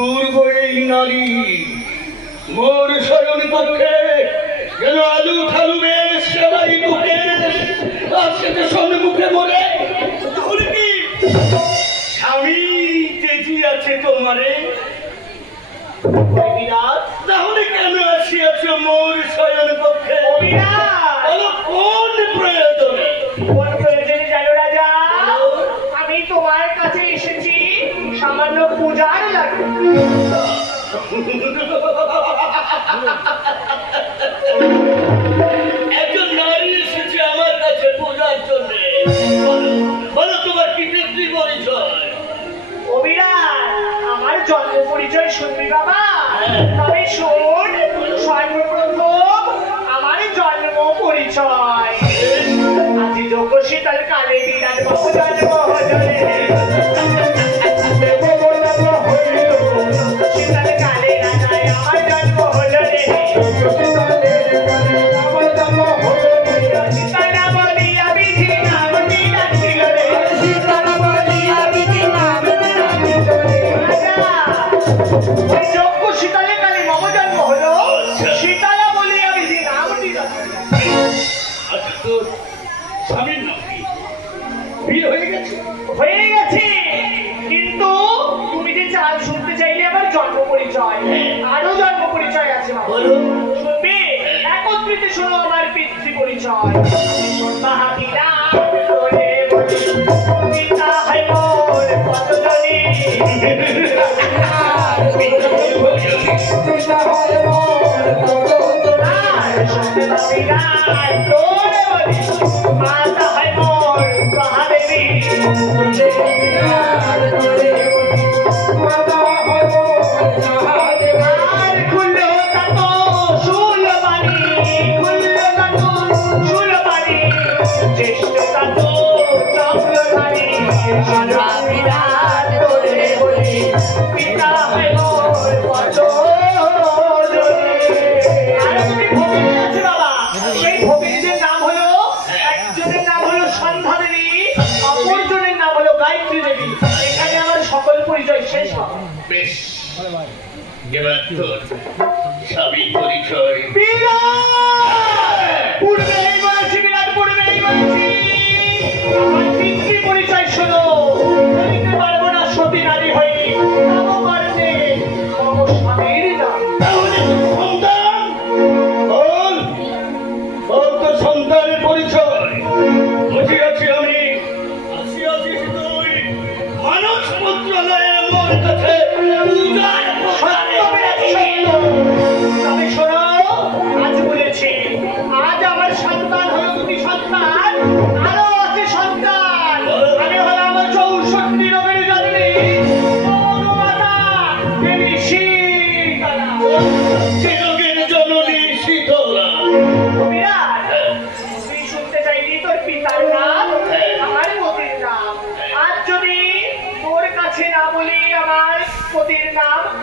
অপূর্ব এই নারী মোর শয়ন কক্ষে যেন আলু ঠালু বেশ সেবাই বুকে আসছে সম্মুখে মরে কি স্বামী তেজি আছে তোমারে তাহলে কেন আসিয়াছ মোর শয়ন কক্ষে? কোন প্রয়োজনে? কোন প্রয়োজনে জানো রাজা? আমি তোমার কাছে এসেছি সামান্য পূজার লাগে। একজন নারী এসেছে আমার কাছে পূজার জন্য। বলো তোমার কি পিতৃ পরিচয়? আমার জন্ম পরিচয় শুনবি বাবা? তবে শোন, সর্বপ্রথম আমার জন্ম পরিচয়। আজি যোগ্য শীতল কালে বিরাট বহু জন্ম হলে শীতল কালে রাজায় আমার জন্ম হলো রে। সীতারা বলিয়া বিধি নামটি ডাকিল রে। ওই যোগ্য শীতলে কালে মম জন্ম হলো, সীতারা বলিয়া বিধি নামটি ডাকিল। আচ্ছা, তোর স্বামীর নাম কি? বিয়ে হয়ে গেছে? হয়ে গেছে, কিন্তু তুমি যে চাল শুনতে চাইলে আমার জন্ম পরিচয়, আরো জন্ম পরিচয় আছে বাবা। শুনবে? একত্রিত শোনো আমার পিতৃ পরিচয়। মহাবীরা তোরে বলি, পিতা হয় মোর পদজনী। আর শুনবে মহাবীরা তোরে বলি, মাতা হয় মোর মহাদেবী। আর খুললো তাতো শুলবাণী, খুললো তাতো শুলবাণী, জ্যেষ্ঠ তাতো চক্রধারী। মহাবীরা তোরে বলি, পিতা হয় মোর পদজনী। আরো দুটি ভগিনী আছে বাবা, সেই ভগিনীদের নাম হলো, একজনের নাম হলো সন্ধ্যা দেবী, অপরজনের নাম হলো গায়ত্রী দেবী। এখানে আমার সকল পরিচয় শেষ হবে। বেশ, এবার তোর স্বামী পরিচয়। পূর্বেই বলেছি, বিরাট পূর্বেই বলেছি, আমার পিতৃ পরিচয় শোনো। বলিতে পারবো না সতী নারী হই, তবু পারবে মম স্বামীর নাম। তাহলে তোর সন্তান? বল, বল তোর সন্তানের পরিচয়। বুঝিয়াছি আমি, আসিয়াছিস তুই মানস মন্ত্রণালয়ে আমার কাছে পূজার প্রসারে। তবে শোনো, আজ বলেছি, আজ আমার সন্তান হলো দুটি সন্তান, আরো আছে সন্তান। আমি হলাম 64 রোগের জন্মী মাতা দেবী শীতলা। চিরগের জননী শীতলা। বিরাট, তুই শুনতে চাইলি তোর পিতার নাম, আমার পতির নাম। আজ যদি তোর কাছে না বলি আমার পতির নাম,